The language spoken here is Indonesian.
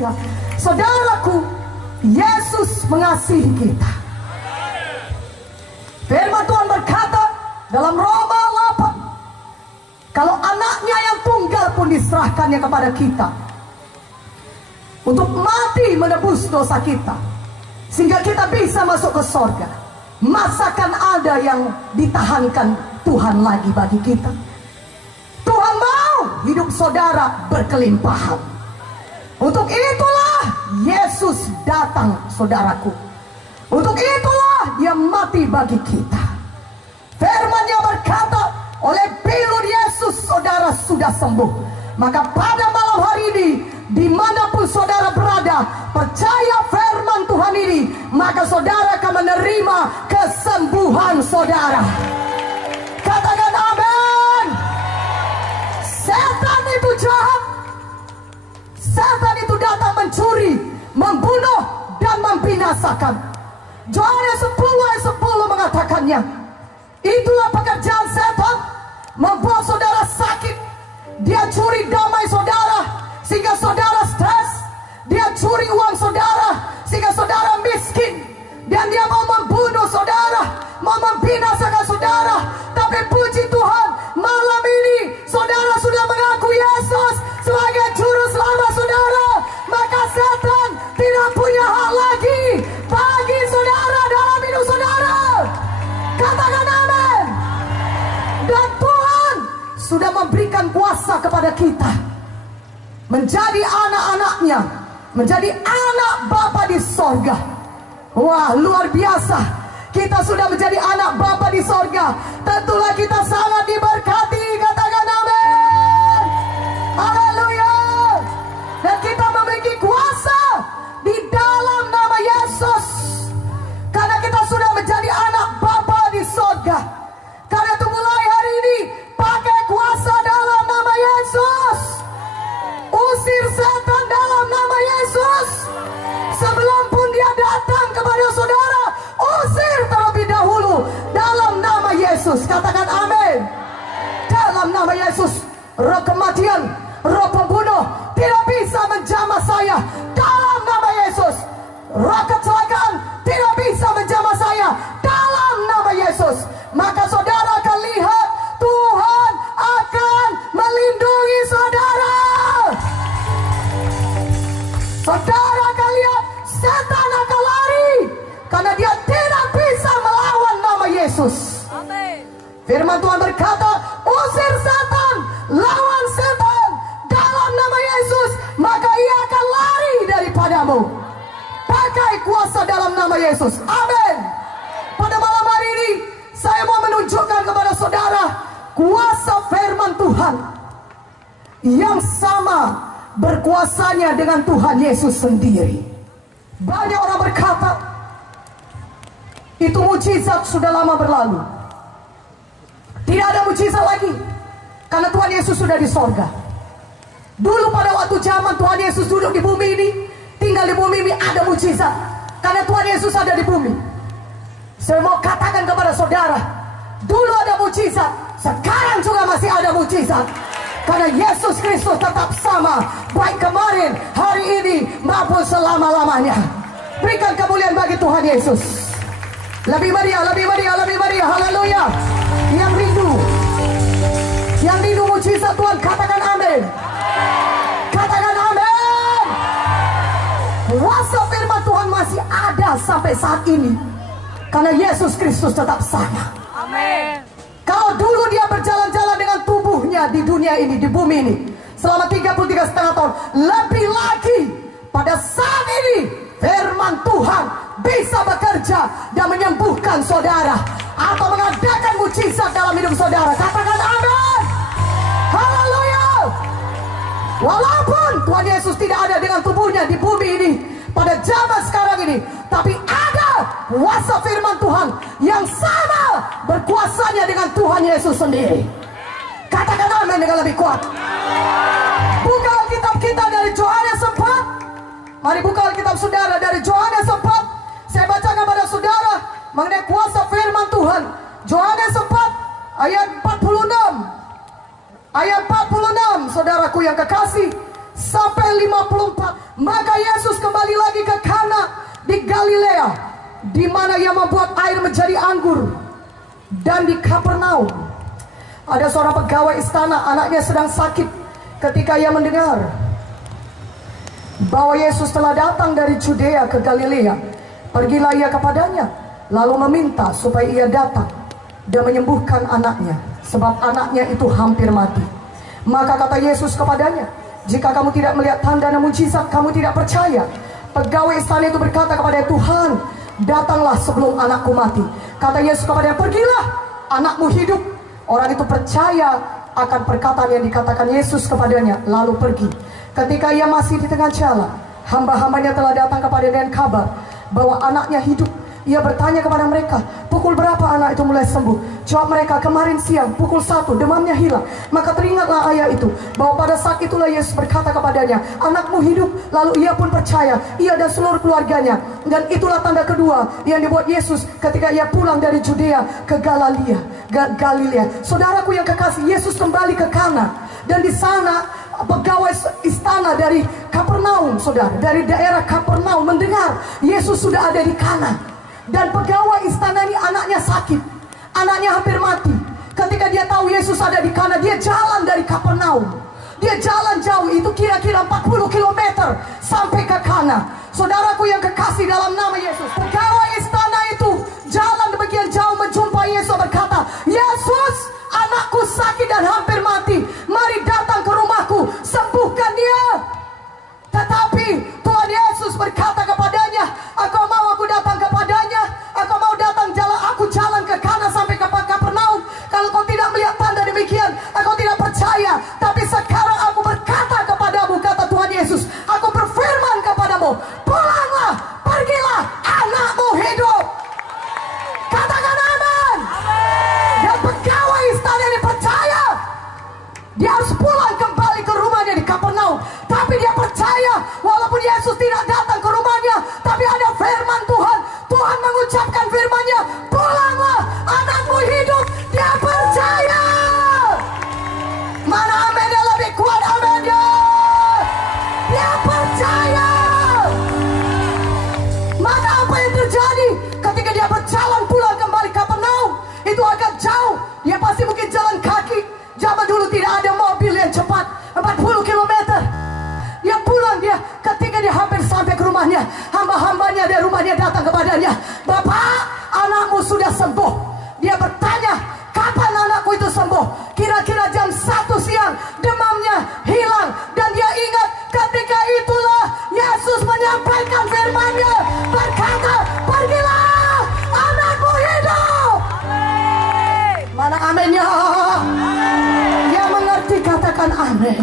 setia. Saudaraku, Yesus mengasihi kita. Firman Tuhan berkata dalam Roma 8, kalau anaknya yang tunggal pun diserahkannya kepada kita untuk mati menebus dosa kita, sehingga kita bisa masuk ke sorga, masakan ada yang ditahankan Tuhan lagi bagi kita? Tuhan mau hidup saudara berkelimpahan. Untuk itulah Yesus datang, saudaraku. Untuk itulah Dia mati bagi kita. Firman-Nya berkata, oleh bilur Yesus saudara sudah sembuh. Maka pada malam hari ini, dimanapun saudara berada, percaya firman Tuhan ini, maka saudara akan menerima kesembuhan saudara. Katakan amin. Setan itu jahat. Setan itu datang mencuri, membunuh, dan membinasakan. Yohanes 10 ayat 10 mengatakannya. Itulah pekerjaan setan, membuat saudara sakit. Dia curi damai saudara sehingga saudara stres. Dia curi uang saudara sehingga saudara miskin. Dan dia mau membunuh saudara, mau membinasakan saudara. Tapi puji Tuhan, malam ini saudara sudah mengaku Yesus sebagai juru selamat saudara. Maka setan tidak punya hak lagi bagi saudara dalam hidup saudara. Katakan amin. Dan Tuhan sudah memberikan kuasa kepada kita menjadi anak-anaknya, menjadi anak Bapa di sorga. Wah, luar biasa. Kita sudah menjadi anak Bapa di sorga. Tentulah kita sangat diberkati. Katakan amin. Haleluya. Dan kita memiliki kuasa di dalam nama Yesus, karena kita sudah menjadi anak Bapa di sorga. Karena itu mulai hari ini, pakai kuasa dalam nama Yesus. Usir setan dalam nama Yesus. Sebelum pun dia datang kepada saudara, usir terlebih dahulu dalam nama Yesus. Katakan amin. Dalam nama Yesus, roh kematian, roh pembunuh tidak bisa menjamah saya. Dalam nama Yesus, roh kecelakaan tidak bisa menjamah saya. Dalam nama Yesus. Maka saudara akan lihat Tuhan akan melindungi saudara. Saudara akan lihat setan akan lari, karena dia tidak bisa melawan nama Yesus. Amin. Firman Tuhan berkata, usir setan, lawan setan dalam nama Yesus, maka ia akan lari daripadamu. Pakai kuasa dalam nama Yesus. Amin. Pada malam hari ini, saya mau menunjukkan kepada saudara kuasa firman Tuhan yang sama berkuasanya dengan Tuhan Yesus sendiri. Banyak orang berkata, itu mujizat sudah lama berlalu. Tidak ada mujizat lagi, karena Tuhan Yesus sudah di sorga. Dulu pada waktu zaman Tuhan Yesus duduk di bumi ini, tinggal di bumi ini, ada mujizat, karena Tuhan Yesus ada di bumi. Saya mau katakan kepada saudara, dulu ada mujizat, sekarang juga masih ada mujizat. Karena Yesus Kristus tetap sama, baik kemarin, hari ini, maupun selama-lamanya. Berikan kemuliaan bagi Tuhan Yesus. Lebih meriah, lebih meriah, lebih meriah. Haleluya. Yang rindu mujizat Tuhan, katakan amin. Katakan amin. Kuasa firman Tuhan masih ada sampai saat ini, karena Yesus Kristus tetap sama. Amin. Kalau dulu dia berjalan-jalan dengan tubuhnya di dunia ini, di bumi ini, selama 33,5 tahun, lebih lagi pada saat ini firman Tuhan bisa bekerja dan menyembuhkan saudara atau mengadakan mujizat dalam hidup saudara. Katakan amin. Haleluya. Walaupun Tuhan Yesus tidak ada dengan tubuhnya di bumi ini pada zaman sekarang ini, tapi ada kuasa firman Tuhan yang sama berkuasanya dengan Tuhan Yesus sendiri. Katakan amin dengan lebih kuat. Buka Alkitab kita dari Yohanes 4. Mari buka Alkitab saudara dari Yohanes 4. Saya bacakan kepada saudara mengenai kuasa firman Tuhan. Yohanes 4 ayat 46. Ayat 46, saudaraku yang kekasih. sampai 54. Maka Yesus kembali lagi ke Kana di Galilea, di mana ia membuat air menjadi anggur. Dan di Kapernaum ada seorang pegawai istana, anaknya sedang sakit. Ketika ia mendengar bahwa Yesus telah datang dari Judea ke Galilea, pergilah ia kepadanya, lalu meminta supaya ia datang dan menyembuhkan anaknya, sebab anaknya itu hampir mati. Maka kata Yesus kepadanya, jika kamu tidak melihat tanda dan mujizat, kamu tidak percaya. Pegawai istana itu berkata kepada Tuhan, datanglah sebelum anakku mati. Kata Yesus kepadanya, pergilah, anakmu hidup. Orang itu percaya akan perkataan yang dikatakan Yesus kepadanya, lalu pergi. Ketika ia masih di tengah jalan, hamba-hambanya telah datang kepadanya dengan kabar bahwa anaknya hidup. Ia bertanya kepada mereka, pukul berapa anak itu mulai sembuh? Jawab mereka, kemarin siang pukul 1, demamnya hilang. Maka teringatlah ayah itu bahwa pada saat itulah Yesus berkata kepadanya, anakmu hidup. Lalu ia pun percaya, ia dan seluruh keluarganya. Dan itulah tanda kedua yang dibuat Yesus ketika ia pulang dari Judea ke Galilea. Saudaraku yang kekasih, Yesus kembali ke Kana. Dan di sana pegawai istana dari Kapernaum, saudara, dari daerah Kapernaum mendengar Yesus sudah ada di Kana. Dan pegawai istana ini anaknya sakit, anaknya hampir mati. Ketika dia tahu Yesus ada di Kana, dia jalan dari Kapernaum. Dia jalan jauh, itu kira-kira 40 km sampai ke Kana. Saudaraku yang kekasih dalam nama Yesus, pegawai istana itu jalan demikian jauh menjumpai Yesus, berkata, Yesus, anakku sakit dan hampir mati, mari datang ke rumahku, sembuhkan dia. Tetapi Tuhan Yesus berkata kepadanya, engkau mau aku datang kepadanya? Engkau mau datang aku jalan ke Kana sampai ke Kapernaum? Kalau kau tidak melihat tanda demikian, engkau tidak percaya. Tapi sekarang aku berkata kepadamu, kata Tuhan Yesus, aku berfirman kepadamu, pulanglah, pergilah, anakmu hidup. Katakan amin. Dan pegawai istana ini percaya. Dia harus pulang kembali ke rumahnya di Kapernaum. Tapi dia percaya, walaupun Yesus tidak datang ke rumahnya, tapi ada firman Tuhan. Tuhan mengucapkan firman-Nya, pulanglah, anakmu hidup. Dia percaya. Mana aminnya lebih kuat, aminnya? Dia percaya. Maka apa yang terjadi ketika dia berjalan pulang kembali ke Kapernaum? Itu agak jauh. Dia pasti mungkin jalan kaki. Zaman dulu tidak ada mobil yang cepat, 40 km. Dia pulang, ketika dia hampir sampai ke rumahnya, hamba-hambanya dari rumahnya datang kepadanya, Bapak, anakmu sudah sembuh. Dia bertanya, kapan anakku itu sembuh? Kira-kira jam 1 siang, demamnya hilang. Dan dia ingat, ketika itulah Yesus menyampaikan firman-Nya, berkata, pergilah, anakmu hidup. Mana aminnya? Yang mengerti katakan amin.